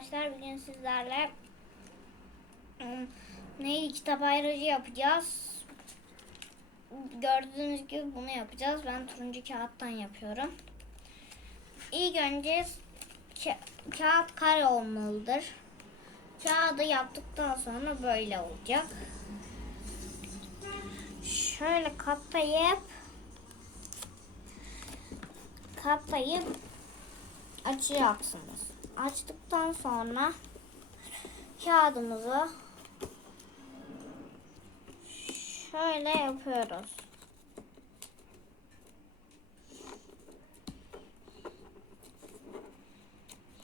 arkadaşlar. Bugün sizlerle ım, neydi kitap ayrıcı yapacağız. Gördüğünüz gibi bunu yapacağız. Ben turuncu kağıttan yapıyorum. İlk önce ka- kağıt kare olmalıdır. Kağıdı yaptıktan sonra böyle olacak. Şöyle katlayıp katlayıp açacaksınız. Açtıktan sonra kağıdımızı şöyle yapıyoruz.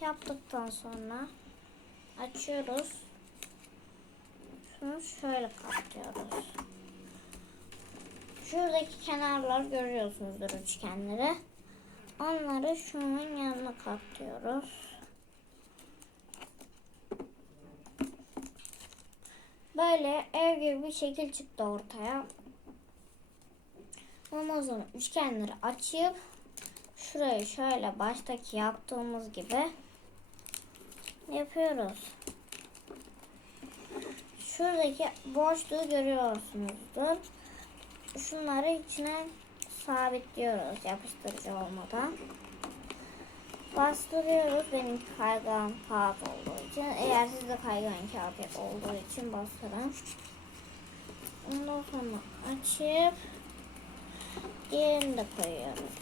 Yaptıktan sonra açıyoruz. Şunu şöyle katlıyoruz. Şuradaki kenarlar görüyorsunuzdur üçgenleri. Onları şunun yanına katlıyoruz. Böyle ev gibi bir şekil çıktı ortaya. Ondan sonra üçgenleri açıp şurayı şöyle baştaki yaptığımız gibi yapıyoruz. Şuradaki boşluğu görüyorsunuzdur. Şunları içine sabitliyoruz yapıştırıcı olmadan. Bastırıyoruz benim kaygan kağıt olduğu için. Eğer sizde kaygan kağıt olduğu için bastırın. Ondan sonra açıp diğerini de koyuyoruz.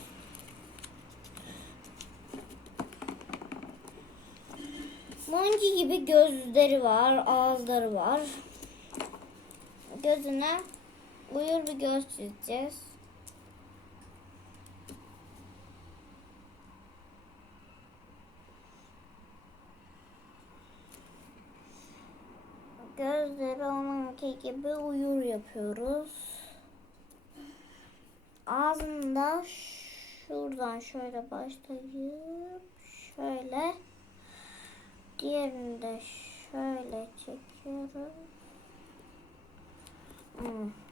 Monkey gibi gözleri var, ağızları var. Gözüne uyur bir göz çizeceğiz. Gözleri onunki gibi uyur yapıyoruz. Ağzında şuradan şöyle başlayıp şöyle diğerini de şöyle çekiyoruz. Hmm.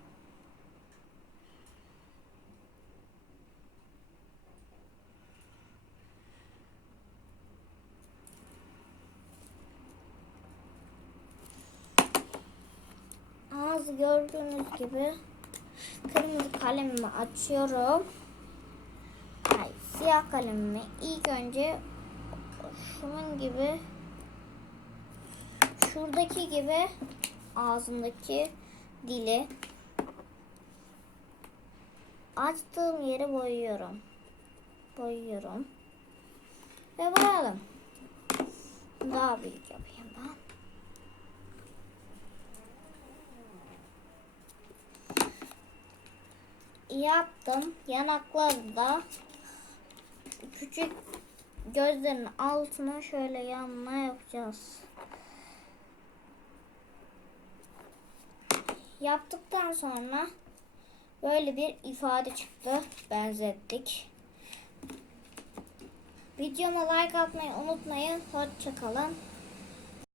Ağzı gördüğünüz gibi kırmızı kalemimi açıyorum. Ay, siyah kalemimi ilk önce şunun gibi şuradaki gibi ağzındaki dili açtığım yeri boyuyorum. Boyuyorum. Ve boyayalım. Daha büyük yapayım ben. Yaptım. Yanakları da küçük gözlerin altına şöyle yanına yapacağız. Yaptıktan sonra böyle bir ifade çıktı. Benzettik. Videoma like atmayı unutmayın. Hoşçakalın.